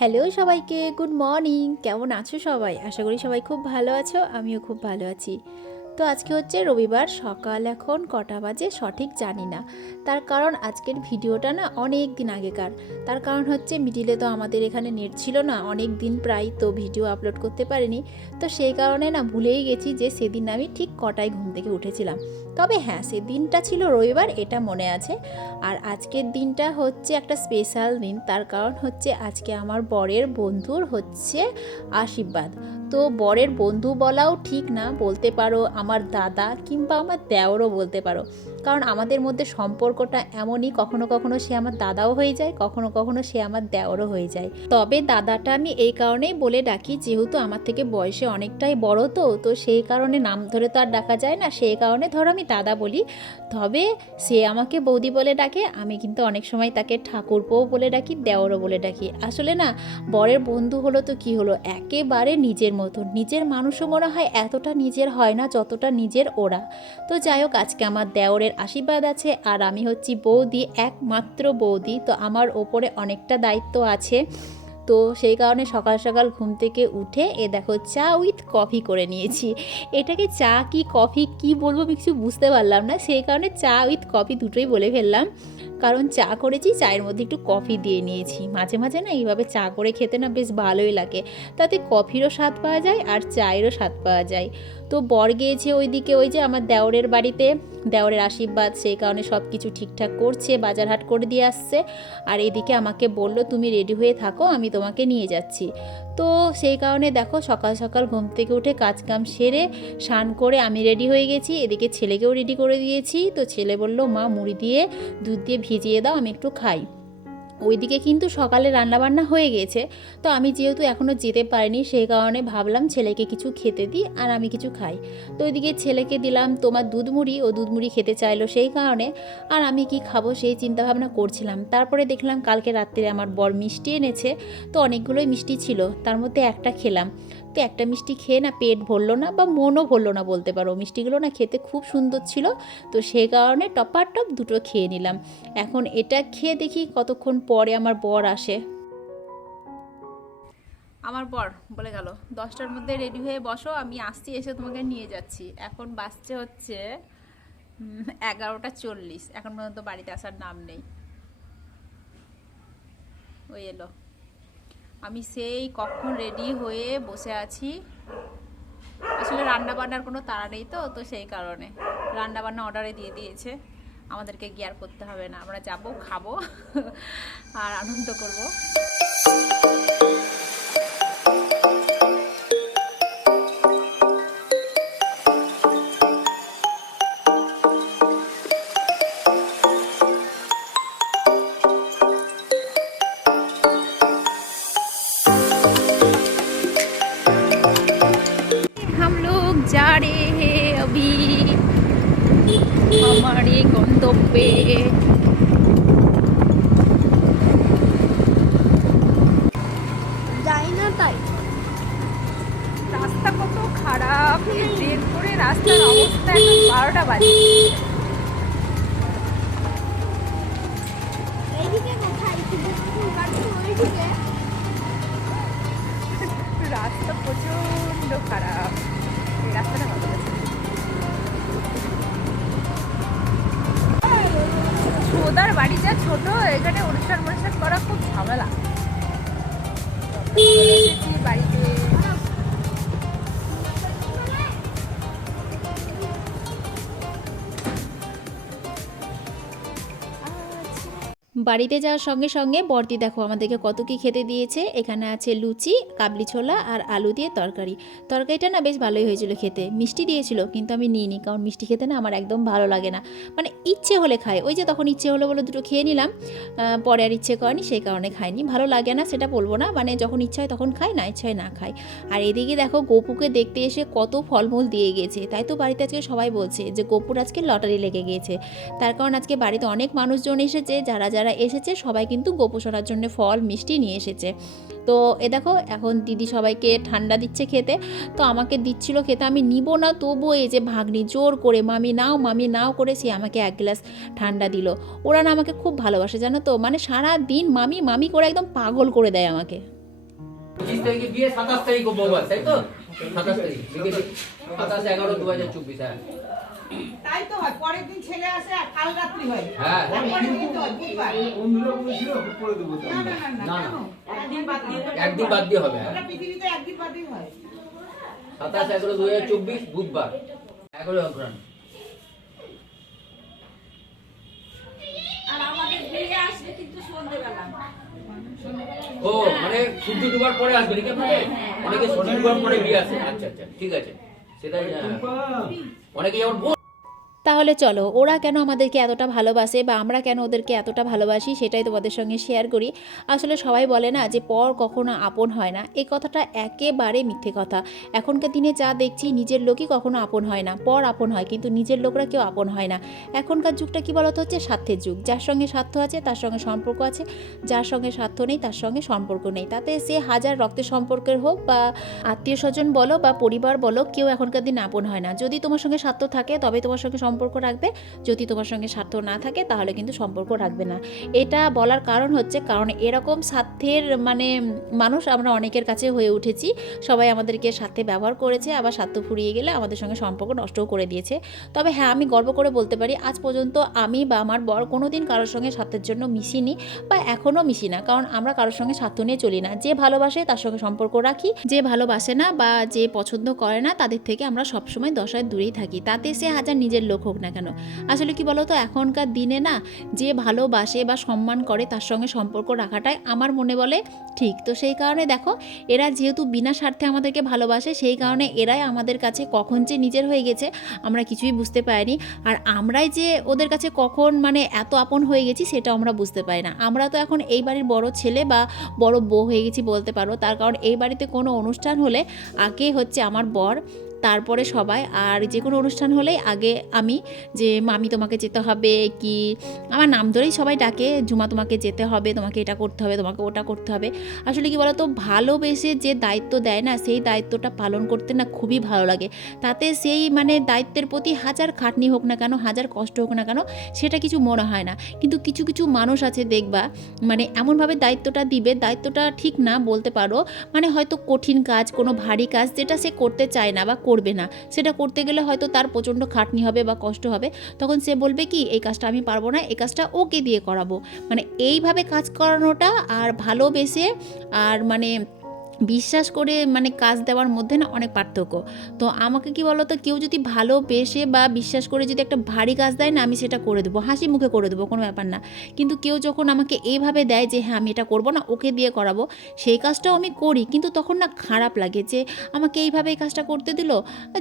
Hello সবাইকে, good morning. কেমন আছো সবাই? আশা করি সবাই খুব ভালো আছো, আমিও খুব ভালো আছি। তো আজকে হচ্ছে রবিবার, সকাল এখন কটা বাজে সঠিক জানি না। তার কারণ আজকের ভিডিওটা না অনেক দিন আগেকার। তার কারণ হচ্ছে মিডিলে তো আমাদের এখানে নেট ছিল না, অনেক দিন প্রায় তো ভিডিও আপলোড করতে পারিনি। তো সেই কারণে না ভুলেই গেছি যে সেদিন আমি ঠিক কটায় ঘুম থেকে উঠেছিলাম। তবে হ্যাঁ সেদিনটা ছিল রবিবার, এটা মনে আছে। আর আজকের দিনটা হচ্ছে একটা স্পেশাল দিন। তার কারণ হচ্ছে আজকে আমার বরের বন্ধুর হচ্ছে আশীর্বাদ। তো বরের বন্ধু বলাও ঠিক না, বলতে পারো আমার দাদা কিংবা আমার দেওরও বলতে পারো। কারণ আমাদের মধ্যে সম্পর্কটা এমনই, কখনো কখনো সে আমার দাদাও হয়ে যায়, কখনো কখনো সে আমার দেওরও হয়ে যায়। তবে দাদাটা আমি এই কারণেই বলে ডাকি, যেহেতু আমার থেকে বয়সে অনেকটাই বড় তো তো সেই কারণে নাম ধরে তো আর ডাকা যায় না, সেই কারণে ধরো আমি দাদা বলি। তবে সে আমাকে বৌদি বলে ডাকে, আমি কিন্তু অনেক সময় তাকে ঠাকুরপোও বলে ডাকি, দেওরও বলে ডাকি। আসলে না, বরের বন্ধু হলো তো কি হলো? একেবারে নিজের মতো নিজের মানুষও মনে হয় এতটা নিজের হয় না, যতটা নিজের ওরা। তো যাই হোক, আজকে আমার দেওরের আশীর্বাদ আছে, আর আমি হচ্ছি বৌদি, একমাত্র বৌদি। তো আমার ওপরে অনেকটা দায়িত্ব আছে। তো সেই কারণে সকাল সকাল ঘুম থেকে উঠে এ দেখো চা উইথ কফি করে নিয়েছি। এটাকে চা কি কফি কি বলব কিছু বুঝতে পারলাম না। সেই কারণে চা উইথ কফি দুটোই বলে ফেললাম। কারণ চা করেছি, চায়ের মধ্যে একটু কফি দিয়ে নিয়েছি। মাঝে মাঝে না এইভাবে চা করে খেতে না বেশ ভালোই লাগে। তাতে কফিরও স্বাদ পাওয়া যায় আর চায়েরও স্বাদ পাওয়া যায়। তো বর গিয়েছে ওইদিকে, ওই যে আমার দেওরের বাড়িতে। দেওরের আশীর্বাদ, সেই কারণে সব কিছু ঠিকঠাক করছে বাজার হাট করে দিয়ে আসছে। আর এদিকে আমাকে বলল, তুমি রেডি হয়ে থাকো, আমি তোমাকে নিয়ে যাচ্ছি। তো সেই কারণে দেখো সকাল সকাল ঘুম থেকে উঠে কাজ কাম সেরে স্নান করে আমি রেডি হয়ে গেছি। এদিকে ছেলেকেও রেডি করে দিয়েছি। তো ছেলে বলল, মা, মুড়ি দিয়ে দুধ দিয়ে ভিজিয়ে দাও, আমি একটু খাই। ওইদিকে কিন্তু সকালে রান্নাবান্না হয়ে গেছে। তো আমি যেহেতু এখনও যেতে পারিনি, সেই কারণে ভাবলাম ছেলেকে কিছু খেতে দিই আর আমি কিছু খাই। তো ওইদিকে ছেলেকে দিলাম তোমার দুধ মুড়ি, ও দুধ মুড়ি খেতে চাইলো সেই কারণে আর আমি কি খাব সেই চিন্তা ভাবনা করছিলাম। তারপরে দেখলাম কালকে রাত্রে আমার বর মিষ্টি এনেছে, তো অনেকগুলোই মিষ্টি ছিল, তার মধ্যে একটা খেলাম। তো একটা মিষ্টি খেয়ে না পেট ভরলো না বা মনও ভরলো না বলতে পারো। মিষ্টিগুলো না খেতে খুব সুন্দর ছিল, তো সে কারণে টপার টপ দুটো খেয়ে নিলাম। এখন এটা খেয়ে দেখি কতক্ষণ পরে আমার বর আসে। আমার বর, বলে গেল, দশটার মধ্যে রেডি হয়ে বসো, আমি আসছি, এসে তোমাকে নিয়ে যাচ্ছি। এখন বাসছে হচ্ছে এগারোটা চল্লিশ। এখন পর্যন্ত বাড়িতে আসার নাম নেই। ওই এলো। আমি সেই কখন রেডি হয়ে বসে আছি। আসলে রান্না বান্নার কোনো তাড়া নেই তো তো সেই কারণে। রান্না বান্না অর্ডারে দিয়ে দিয়েছে। আমাদেরকে গিয়ার করতে হবে না। আমরা যাব, খাব, আর আনন্দ করব। রাস্তা কত খারাপ। ট্রেন করে রাস্তার অবস্থা এখন বারোটা বাজে। রাস্তা প্রচণ্ড খারাপ। এই রাস্তাটা ভালো আছে। সোদার বাড়ি যা ছোট এখানে অনুষ্ঠান বাড়িতে যাওয়ার সঙ্গে সঙ্গে বর্তি দেখো আমাদেরকে কত কি খেতে দিয়েছে। এখানে আছে লুচি, কাবলি ছোলা আর আলু দিয়ে তরকারি। তরকারিটা না বেশ ভালোই হয়েছিল খেতে। মিষ্টি দিয়েছিল, কিন্তু আমি নিইনি কারণ মিষ্টি খেতে না আমার একদম ভালো লাগে না। মানে ইচ্ছে হলে খাই। ওই যে তখন ইচ্ছে হলো বলে দুটো খেয়ে নিলাম পরে আর ইচ্ছে করেনি, সেই কারণে খাইনি। ভালো লাগে না, সেটা বলব না। মানে যখন ইচ্ছা হয় তখন খাই, না ইচ্ছা হয় না খাই। আর এদিকে দেখো গোপুকে দেখতে এসে কত ফলমূল দিয়ে গিয়েছে তাই তো বাড়িতে আজকে সবাই বলছে যে, গোপুর আজকে লটারি লেগে গিয়েছে তার কারণ আজকে বাড়িতে অনেক মানুষজন এসেছে, যারা যারা এসেছে, সবাই কিন্তু গোপোষণার জন্য ফল, মিষ্টি নিয়ে এসেছে। তো এ দেখো, এখন দিদি সবাইকে ঠান্ডা দিচ্ছে খেতে। তো আমাকে দিচ্ছিল খেতে, আমি নিব না তবুও এই যে ভাগ্নি জোর করে, মামি নাও মামি নাও করে সে আমাকে এক গ্লাস ঠান্ডা দিল। ওরা না আমাকে খুব ভালোবাসে, জানো তো? মানে সারা দিন মামি মামি করে একদম পাগল করে দেয় আমাকে। সাতাশ তারিখ সাতাশ তারিখ এগারো দু হাজার চব্বিশ হ্যাঁ। তাই তো হয় পরের দিন ছেলে আসে আর কাল রাত্রি হয়। হ্যাঁ। পরের দিন তো বুধবার। করে দেবো না না না? একদিন বাদ দিয়ে একদিন বাদ দিয়ে হবে হ্যাঁ। পৃথিবীতে একদিন বাদই হয়। সাতাশ এগারো দু হাজার চব্বিশ বুধবার। এগারো সন্ধ্যেবেলা ও মানে সূর্য ডুবার পরে আসবে নাকি আপনাদের অনেকে সূর্য ডুবার পরে বিয়ে আসে। আচ্ছা আচ্ছা ঠিক আছে। সেটাই হ্যাঁ। অনেকে যেমন তাহলে চলো, ওরা কেন আমাদেরকে এতটা ভালোবাসে বা আমরা কেন ওদেরকে এতটা ভালোবাসি সেটাই তোমাদের সঙ্গে শেয়ার করি। আসলে সবাই বলে না যে পর কখনো আপন হয় না। এই কথাটা একেবারে মিথ্যে কথা। এখনকার দিনে যা দেখছি নিজের লোকই কখনো আপন হয় না। পর আপন হয়, কিন্তু নিজের লোকরা কেউ আপন হয় না। এখনকার যুগটা কি বলতো হচ্ছে? স্বার্থের যুগ। যার সঙ্গে স্বার্থ আছে, তার সঙ্গে সম্পর্ক আছে। যার সঙ্গে স্বার্থ নেই, তার সঙ্গে সম্পর্ক নেই। তাতে সে হাজার রক্তের সম্পর্কের হোক বা আত্মীয় স্বজন বলো বা পরিবার বলো, কেউ এখনকার দিন আপন হয় না। যদি তোমার সঙ্গে স্বার্থ থাকে, তবে তোমার সঙ্গে সম্পর্ক রাখবে। যদি তোমার সঙ্গে স্বার্থ না থাকে, তাহলে কিন্তু সম্পর্ক রাখবে না। এটা বলার কারণ হচ্ছে, কারণ এরকম স্বার্থের মানে মানুষ আমরা অনেকের কাছে হয়ে উঠেছি। সবাই আমাদেরকে স্বার্থে ব্যবহার করেছে, আবার স্বার্থ ফুরিয়ে গেলে আমাদের সঙ্গে সম্পর্ক নষ্টও করে দিয়েছে। তবে হ্যাঁ আমি গর্ব করে বলতে পারি, আজ পর্যন্ত আমি বা আমার বর কোনো দিন কারোর সঙ্গে স্বার্থের জন্য মিশিনি বা এখনও মিশি না, কারণ আমরা কারোর সঙ্গে স্বার্থ নিয়ে চলি না। যে ভালোবাসে, তার সঙ্গে সম্পর্ক রাখি। যে ভালোবাসে না বা যে পছন্দ করে না, তাদের থেকে আমরা সবসময় দশায় দূরেই থাকি। তাতে সে হাজার নিজের লোক হোক না কেন। আসলে কি বলতো, এখনকার দিনে না যে ভালোবাসে বা সম্মান করে তার সঙ্গে সম্পর্ক রাখাটাই আমার মনে বলে ঠিক। তো সেই কারণে দেখো, এরা যেহেতু বিনা স্বার্থে আমাদেরকে ভালোবাসে, সেই কারণে এরাই আমাদের কাছে কখন যে নিজের হয়ে গেছে আমরা কিছুই বুঝতে পারিনি। আর আমরাই যে ওদের কাছে কখন মানে এত আপন হয়ে গেছি সেটা আমরা বুঝতে পারি না। আমরা তো এখন এই বাড়ির বড় ছেলে বা বড় বউ হয়ে গেছি বলতে পারো। তার কারণ এই বাড়িতে কোনো অনুষ্ঠান হলে আগে হচ্ছে আমার বর তারপরে সবাই, আর যে কোনো অনুষ্ঠান হলেই আগে আমি যে, মামি তোমাকে যেতে হবে কি? আমার নাম ধরেই সবাই ডাকে জুমা তোমাকে যেতে হবে, তোমাকে এটা করতে হবে, তোমাকে ওটা করতে হবে। আসলে কি বলতো, ভালোবেসে যে দায়িত্ব দেয় না, সেই দায়িত্বটা পালন করতে না খুবই ভালো লাগে। তাতে সেই মানে দায়িত্বের প্রতি হাজার খাটনি হোক না কেন, হাজার কষ্ট হোক না কেন, সেটা কিছু মনে হয় না। কিন্তু কিছু কিছু মানুষ আছে দেখবা মানে এমনভাবে দায়িত্বটা দিবে, দায়িত্বটা ঠিক না বলতে পারো মানে হয়তো কঠিন কাজ, কোনো ভারী কাজ, যেটা সে করতে চায় না বা করবে না। সেটা করতে গেলে হয়তো তার প্রচণ্ড খাটনি হবে বা কষ্ট হবে। তখন সে বলবে কি, এই কাজটা আমি পারব না, এই কাজটা ওকে দিয়ে করাবো। মানে এইভাবে কাজ করানোটা আর ভালোবেসে আর মানে বিশ্বাস করে মানে কাজ দেওয়ার মধ্যে না অনেক পার্থক্য। তো আমাকে কি বলতো, কেউ যদি ভালোবেসে বা বিশ্বাস করে যদি একটা ভারী কাজ দেয় না, আমি সেটা করে দেবো, হাসি মুখে করে দেবো, কোনো ব্যাপার না। কিন্তু কেউ যখন আমাকে এইভাবে দেয় যে হ্যাঁ আমি এটা করব না, ওকে দিয়ে করাবো সেই কাজটাও আমি করি। কিন্তু তখন না খারাপ লাগে যে, আমাকে এইভাবে এই কাজটা করতে দিল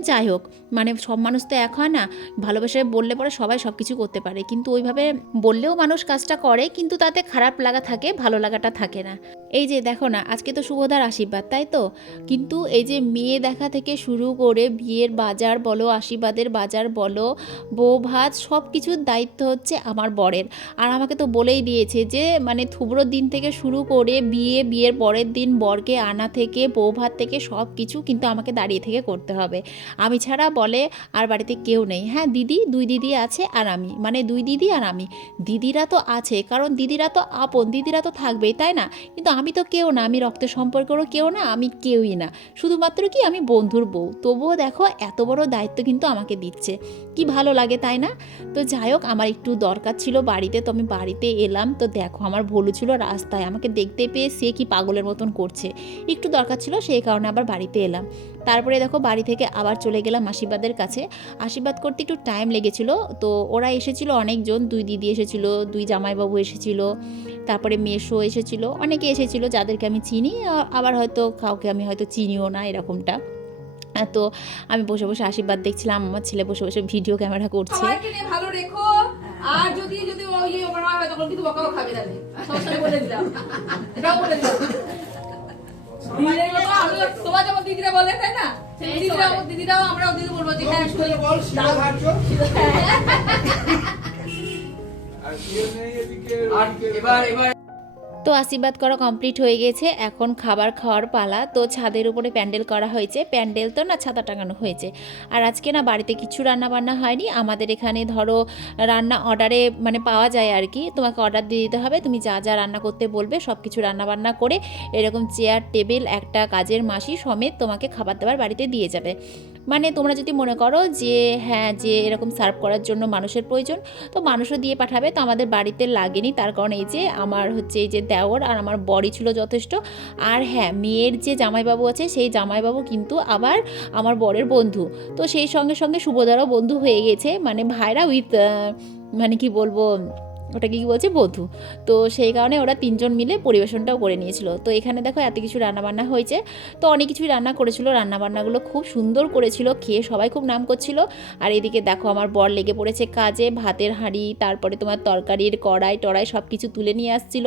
যাই হোক মানে সব মানুষ তো এক হয় না ভালোবাসায় বললে পরে সবাই সব কিছু করতে পারে। কিন্তু ওইভাবে বললেও মানুষ কাজটা করে, কিন্তু তাতে খারাপ লাগা থাকে, ভালো লাগাটা থাকে না। এই যে দেখো না, আজকে তো শুভদার আশীর্বাদ। তাই তো? কিন্তু এই যে মেয়ে দেখা থেকে শুরু করে বিয়ের বাজার বলো, আশীর্বাদের বাজার বলো, বউ ভাত, সব কিছুর দায়িত্ব হচ্ছে আমার বরের। আর আমাকে তো বলেই দিয়েছে যে মানে থুবড়োর দিন থেকে শুরু করে বিয়ে, বিয়ের পরের দিন বরকে আনা থেকে, বউ ভাত থেকে সব কিছু কিন্তু আমাকে দাঁড়িয়ে থেকে করতে হবে। আমি ছাড়া বলে আর বাড়িতে কেউ নেই। হ্যাঁ দিদি, দুই দিদি আছে আর আমি। মানে দুই দিদি আর আমি। দিদিরা তো আছে, কারণ দিদিরা তো আপন, দিদিরা তো থাকবেই, তাই না? কিন্তু আমি তো কেউ না, আমি রক্ত সম্পর্কেরও কেউ না, আমি কেউই না। শুধুমাত্র কি আমি বন্ধুর বউ। তবুও দেখো, এত বড় দায়িত্ব কিন্তু আমাকে দিচ্ছে। কি ভালো লাগে তাই না? তো যাই হোক, আমার একটু দরকার ছিল বাড়িতে, তো আমি বাড়িতে এলাম। তো দেখো, আমার ভুলু ছিল রাস্তায়। আমাকে দেখতে পেয়ে সে কি পাগলের মতন করছে। একটু দরকার ছিল, সেই কারণে আবার বাড়িতে এলাম। তারপরে দেখো, বাড়ি থেকে আবার চলে গেলাম আশীর্বাদের কাছে। আশীর্বাদ করতে একটু টাইম লেগেছিল। তো ওরা এসেছিল অনেকজন। দুই দিদি এসেছিল, দুই জামাইবাবু এসেছিল। তারপরে মেশো এসেছিল। অনেকে এসেছিল যাদেরকে আমি চিনি। আবার হয়তো কাউকে আমি হয়তো চিনিও না এরকমটা। তো আমি বসে বসে আশীর্বাদ দেখছিলাম আমার ছেলে বসে বসে ভিডিও ক্যামেরা করছে। ভালো রেখো। আর যদি যদি ওই ইয়ে হয় তখন কিন্তু বকাও খাবে তাহলে। সবার বলে দিলাম। এটাও বলে দিলাম। দিদিদের মতো আমিও তোমার যেমন দিদিরা বলে তাই না? দিদিরাও দিদিরাও আমরাও দিদি বলব যে হ্যাঁ শুয়ে বল আর কেউ নেই এদিকে আর ওদিকে। এবার এবার তো আশীর্বাদ করা কমপ্লিট হয়ে গেছে। এখন খাবার খাওয়ার পালা। তো ছাদের উপরে প্যান্ডেল করা হয়েছে। প্যান্ডেল তো না ছাতা টাঙানো হয়েছে। আর আজকে না বাড়িতে কিছু রান্না বান্না হয়নি। আমাদের এখানে ধরো, রান্না অর্ডারে মানে পাওয়া যায় আর কি। তোমাকে অর্ডার দিয়ে দিতে হবে। তুমি যা যা রান্না করতে বলবে সব কিছু রান্না বান্না করে এরকম চেয়ার টেবিল একটা কাজের মাসি সমেত তোমাকে খাবার দাবার বাড়িতে দিয়ে যাবে। মানে তোমরা যদি মনে করো যে হ্যাঁ যে এরকম সার্ভ করার জন্য মানুষের প্রয়োজন, তো মানুষও দিয়ে পাঠাবে। তো আমাদের বাড়িতে লাগেনি, তার কারণ এই যে আমার হচ্ছে এই যে দেওর আর আমার বড়ি ছিল যথেষ্ট। আর হ্যাঁ মেয়ের যে জামাইবাবু আছে, সেই জামাইবাবু কিন্তু আবার আমার বরের বন্ধু। তো সেই সঙ্গে সঙ্গে শুভদারও বন্ধু হয়ে গেছে। মানে ভাইরা উইথ মানে কি বলব ওটাকে কি বলছে? বধূ। তো সেই কারণে ওরা তিনজন মিলে পরিবেশনটাও করে নিয়েছিল। তো এখানে দেখো এত কিছু রান্নাবান্না হয়েছে। তো অনেক কিছুই রান্না করেছিল। রান্নাবান্নাগুলো খুব সুন্দর করেছিল। খেয়ে সবাই খুব নাম করছিল। আর এদিকে দেখো আমার বর লেগে পড়েছে কাজে। ভাতের হাঁড়ি, তারপরে তোমার তরকারির কড়াই টড়াই সব কিছু তুলে নিয়ে আসছিল।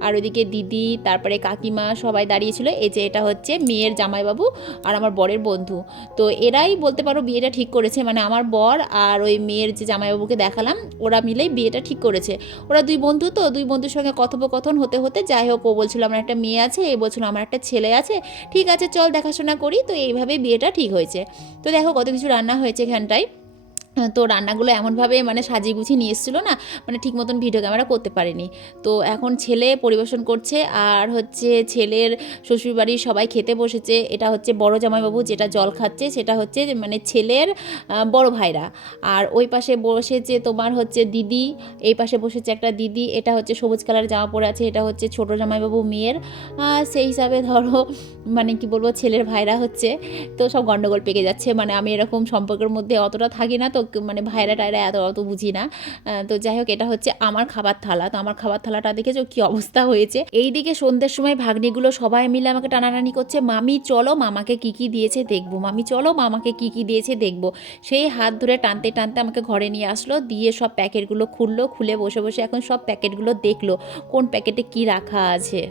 আর ওইদিকে দিদি, তারপরে কাকিমা সবাই দাঁড়িয়েছিল। এই যে এটা হচ্ছে মেয়ের জামাইবাবু আর আমার বরের বন্ধু। তো এরাই বলতে পারো বিয়েটা ঠিক করেছে। মানে আমার বর আর ওই মেয়ের যে জামাইবাবুকে দেখালাম, ওরা মিলেই বিয়েটা ঠিক করেছে। ওরা দুই বন্ধু তো, দুই বন্ধুর সঙ্গে কথোপকথন হতে হতে যাই হোক, ও বলছিল, আমার একটা মেয়ে আছে। এ বলছিল, আমার একটা ছেলে আছে। ঠিক আছে, চল দেখাশোনা করি। তো এইভাবে বিয়েটা ঠিক হয়েছে। তো দেখো কত কিছু রান্না হয়েছে এখানটায়। তো রান্নাগুলো এমনভাবে মানে সাজিয়ে গুছিয়ে নিয়ে এসেছিল না মানে ঠিক মতন ভিডিও ক্যামেরা করতে পারেনি। তো এখন ছেলে পরিবেশন করছে, আর হচ্ছে ছেলের শ্বশুরবাড়ির সবাই খেতে বসেছে। এটা হচ্ছে বড় জামাইবাবু যেটা জল খাচ্ছে, সেটা হচ্ছে মানে ছেলের বড় ভাইরা। আর ওই পাশে বসেছে তোমার হচ্ছে দিদি, এই পাশে বসেছে একটা দিদি, এটা হচ্ছে সবুজ কালার জামা পরে আছে, এটা হচ্ছে ছোট জামাইবাবু মেয়ের। সেই হিসাবে ধরো মানে কি বলব, ছেলের ভাইরা হচ্ছে। তো সব গন্ডগোল পেকে যাচ্ছে মানে আমি এরকম সম্পর্কের মধ্যে অতটা থাকি না তো মানে ভাইরা টাইরা এত অত বুঝি না। তো যাই হোক এটা হচ্ছে আমার খাবার থালা। তো আমার খাবার থালাটা দেখেছ কি অবস্থা হয়েছে? এইদিকে সন্ধ্যের সময় ভাগ্নিগুলো সবাই মিলে আমাকে টানাটানি করছে মামি চলো মামাকে কি কি দিয়েছে দেখব। মামি চলো মামাকে কি কি দিয়েছে দেখব। সেই হাত ধরে টানতে টানতে আমাকে ঘরে নিয়ে আসলো দিয়ে সব প্যাকেটগুলো খুললো খুলে বসে বসে এখন সব প্যাকেটগুলো দেখল কোন প্যাকেটে কি রাখা আছে।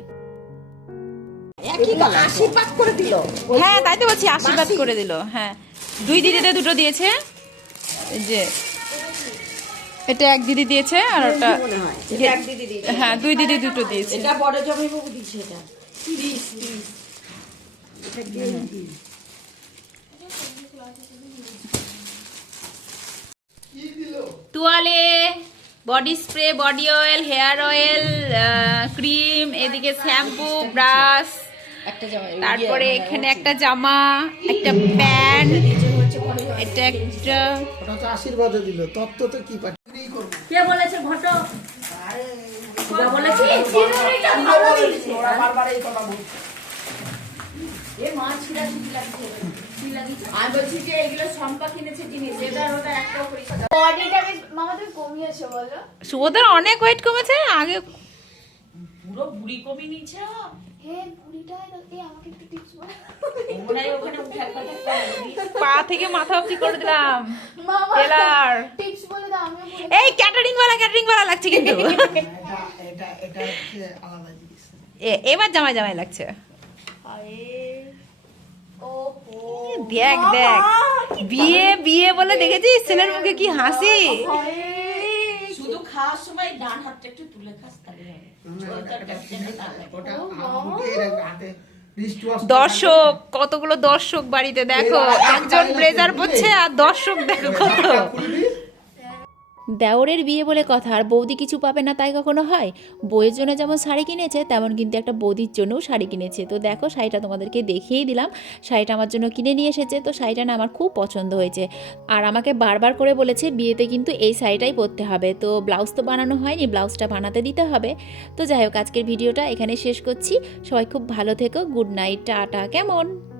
আশীর্বাদ করে দিল। হ্যাঁ তাই তো বলছি আশীর্বাদ করে দিল হ্যাঁ। দুই দিদিতে দুটো দিয়েছে। এই যে এটা এক দিদি দিয়েছে আর ওটা মনে হয়। এটা এক দিদি দিয়েছে। হ্যাঁ দুই দিদি দুটো দিয়েছে। এটা বড় জমি বাবু এটা। তোয়ালে body spray body oil hair oil cream এদিকে শ্যাম্পু ব্রাশ তারপরে এখানে একটা জামা একটা প্যান্ট এটা একটা ওটা তো দিল তত্ত্ব তো কি পাঠিয়ে কে বলেছে? ঘটো বলেছি। ওরা বারবার এই কথা বলছে। আমি বলছি যে এগুলো সম্পা কিনেছে জিনিস এটা ওটা একটা বডিটা মামা তুমি কমিয়েছো বলো। শুভদার অনেক ওয়েট কমেছে আগে পুরো বুড়ি কবি নিচে পা থেকে এই লাগছে কিন্তু। এবার জামাই জামাই লাগছে। দেখ দেখ। বিয়ে বিয়ে বলে দেখেছিস? ছেলের মুখে কি হাসি? শুধু খাওয়ার সময় ডান হাতটা একটু তুলে খাস তাহলে দর্শক কতগুলো দর্শক বাড়িতে? দেখো একজন ব্লেজার পড়ছে আর দর্শক দেখো কত। দেওরের বিয়ে বলে কথা, আর বৌদি কিছু পাবে না তাই কখনো হয়? বইয়ের জন্য যেমন শাড়ি কিনেছে, তেমন কিন্তু একটা বৌদির জন্যও শাড়ি কিনেছে। তো দেখো, শাড়িটা তোমাদেরকে দেখিয়েই দিলাম। শাড়িটা আমার জন্য কিনে নিয়ে এসেছে, তো শাড়িটা না আমার খুব পছন্দ হয়েছে। আর আমাকে বারবার করে বলেছে, বিয়েতে কিন্তু এই শাড়িটাই পরতে হবে। তো ব্লাউজ তো বানানো হয়নি, ব্লাউজটা বানাতে দিতে হবে। তো যাই হোক, আজকের ভিডিওটা এখানে শেষ করছি। সবাই খুব ভালো থেকো, গুড নাইট, টাটা, কেমন?